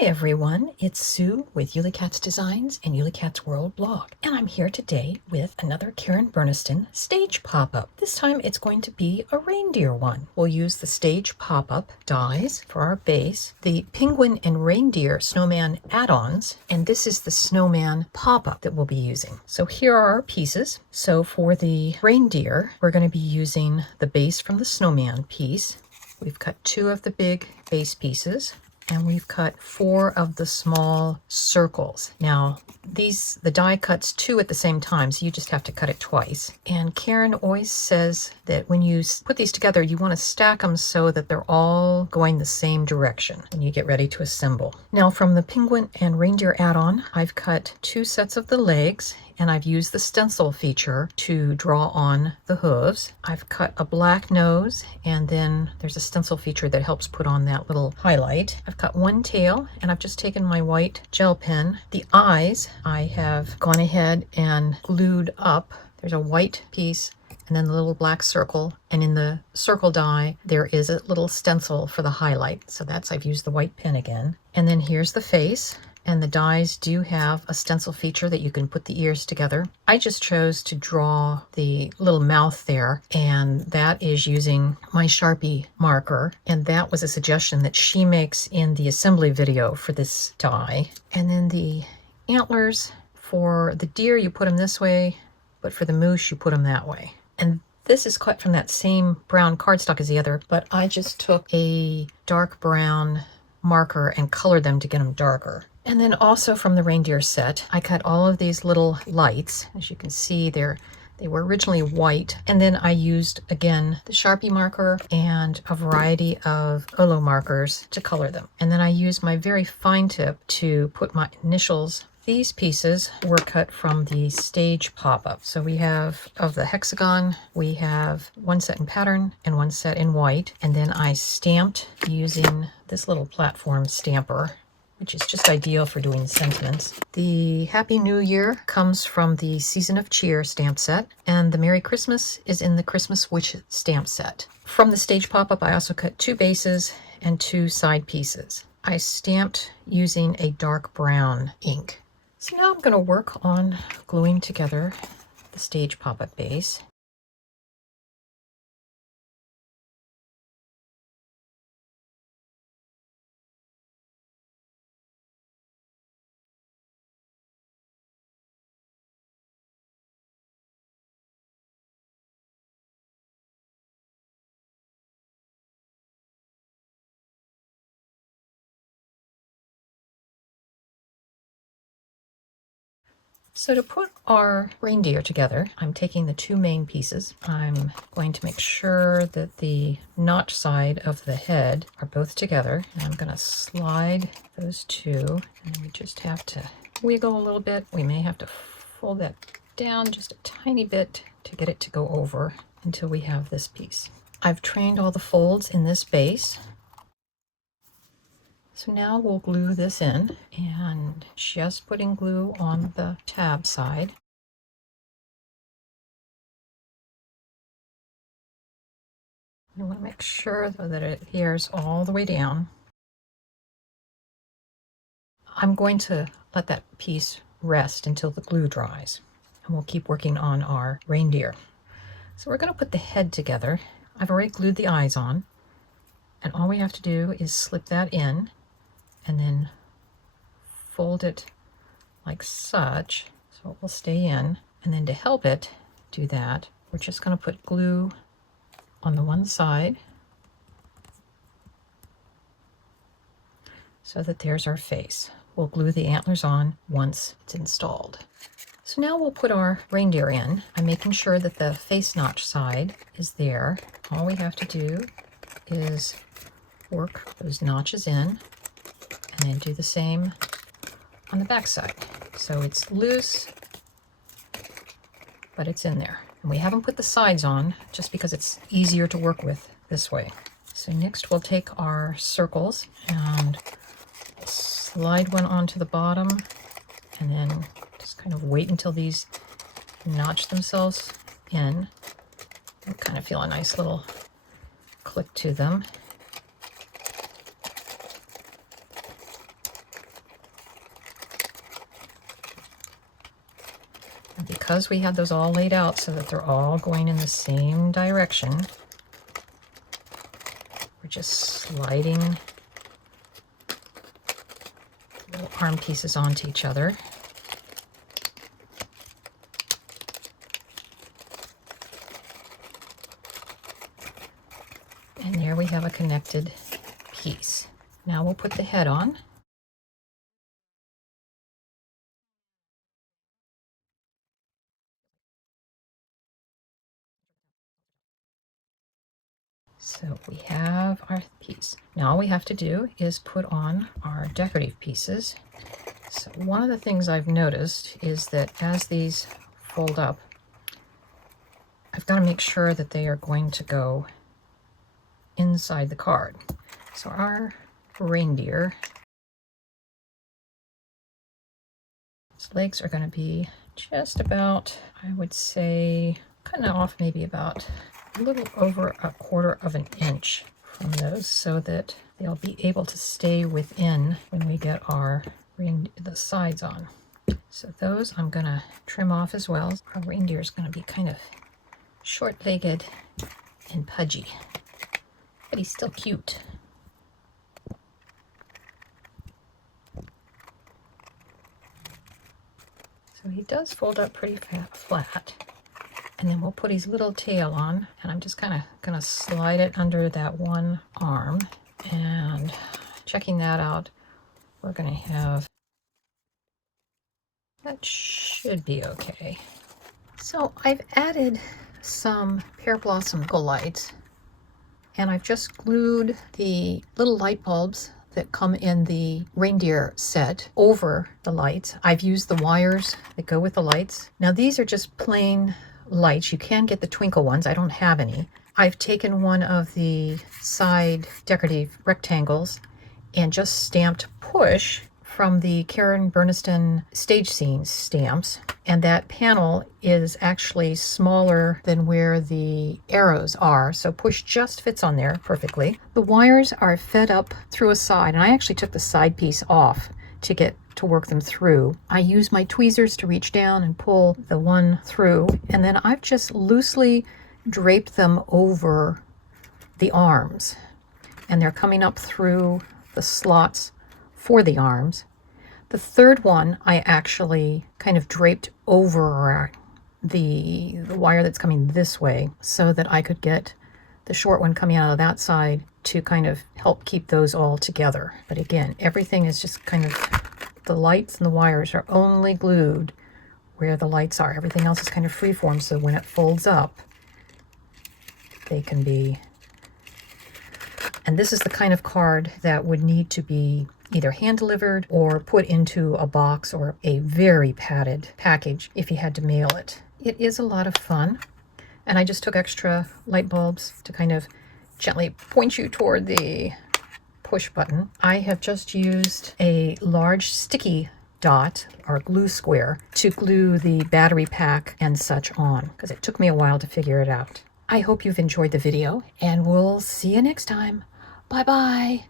Hi everyone, it's Sue with Ully Cat's Designs and Ully Cat's World blog, and I'm here today with another Karen Burniston stage pop-up. This time it's going to be a reindeer one. We'll use the stage pop-up dies for our base, the penguin and reindeer snowman add-ons, and this is the snowman pop-up that we'll be using. So here are our pieces. So for the reindeer, we're going to be using the base from the snowman piece. We've cut 2 of the big base pieces, and we've cut 4 of the small circles. Now, the die cuts 2 at the same time, so you just have to cut it twice. And Karen always says that when you put these together, you want to stack them so that they're all going the same direction when you get ready to assemble. Now, from the penguin and reindeer add-on, I've cut 2 sets of the legs, and I've used the stencil feature to draw on the hooves. I've cut a black nose, and then there's a stencil feature that helps put on that little highlight. I've cut 1 tail, and I've just taken my white gel pen. The eyes, I have gone ahead and glued up. There's a white piece and then the little black circle, and in the circle die there is a little stencil for the highlight. So I've used the white pen again. And then here's the face. And the dies do have a stencil feature that you can put the ears together. I just chose to draw the little mouth there, and that is using my Sharpie marker. And that was a suggestion that she makes in the assembly video for this die. And then the antlers, for the deer you put them this way, but for the moose you put them that way. And this is cut from that same brown cardstock as the other, but I just took a dark brown marker and colored them to get them darker. And then also from the reindeer set, I cut all of these little lights. As you can see, they were originally white, and then I used again the Sharpie marker and a variety of Ully markers to color them. And then I used my very fine tip to put my initials. These pieces were cut from the stage pop-up. So we have, of the hexagon, we have 1 set in pattern and 1 set in white. And then I stamped using this little platform stamper, which is just ideal for doing sentiments. The Happy New Year comes from the Season of Cheer stamp set, and the Merry Christmas is in the Christmas Witch stamp set. From the stage pop-up, I also cut 2 bases and 2 side pieces. I stamped using a dark brown ink. So now I'm going to work on gluing together the stage pop-up base. So to put our reindeer together, I'm taking the 2 main pieces. I'm going to make sure that the notch side of the head are both together. And I'm going to slide those 2, and we just have to wiggle a little bit. We may have to fold that down just a tiny bit to get it to go over until we have this piece. I've trained all the folds in this base. So now we'll glue this in, and just putting glue on the tab side. You want to make sure though that it adheres all the way down. I'm going to let that piece rest until the glue dries, and we'll keep working on our reindeer. So we're going to put the head together. I've already glued the eyes on, and all we have to do is slip that in and then fold it like such so it will stay in. And then to help it do that, we're just going to put glue on the one side so that there's our face. We'll glue the antlers on once it's installed. So now we'll put our reindeer in. I'm making sure that the face notch side is there. All we have to do is work those notches in, and then do the same on the back side. So it's loose, but it's in there. And we haven't put the sides on just because it's easier to work with this way. So next we'll take our circles and slide one onto the bottom, and then just kind of wait until these notch themselves in. You kind of feel a nice little click to them. And because we had those all laid out so that they're all going in the same direction, we're just sliding little arm pieces onto each other. And there we have a connected piece. Now we'll put the head on. So we have our piece. Now all we have to do is put on our decorative pieces. So one of the things I've noticed is that as these fold up, I've got to make sure that they are going to go inside the card. So our reindeer, his legs are going to be just about, I would say, cutting off maybe about a little over 1/4 of an inch from those so that they'll be able to stay within when we get the sides on. So those I'm going to trim off as well. Our reindeer is going to be kind of short-legged and pudgy, but he's still cute. So he does fold up pretty flat. And then we'll put his little tail on, and I'm just kind of going to slide it under that one arm. And checking that out, we're going to have, that should be okay. So I've added some pear blossom lights, and I've just glued the little light bulbs that come in the reindeer set over the lights. I've used the wires that go with the lights. Now these are just plain lights. You can get the twinkle ones. I don't have any. I've taken one of the side decorative rectangles and just stamped push from the Karen Burniston stage scenes stamps, and that panel is actually smaller than where the arrows are, so push just fits on there perfectly. The wires are fed up through a side, and I actually took the side piece off to work them through. I use my tweezers to reach down and pull the one through, and then I've just loosely draped them over the arms, and they're coming up through the slots for the arms. The third one I actually kind of draped over the wire that's coming this way so that I could get the short one coming out of that side to kind of help keep those all together. But again, everything is just kind of, the lights and the wires are only glued where the lights are. Everything else is kind of freeform, so when it folds up, they can be. And this is the kind of card that would need to be either hand-delivered or put into a box or a very padded package if you had to mail it. It is a lot of fun, and I just took extra light bulbs to kind of gently point you toward the push button. I have just used a large sticky dot or glue square to glue the battery pack and such on, because it took me a while to figure it out. I hope you've enjoyed the video, and we'll see you next time. Bye-bye.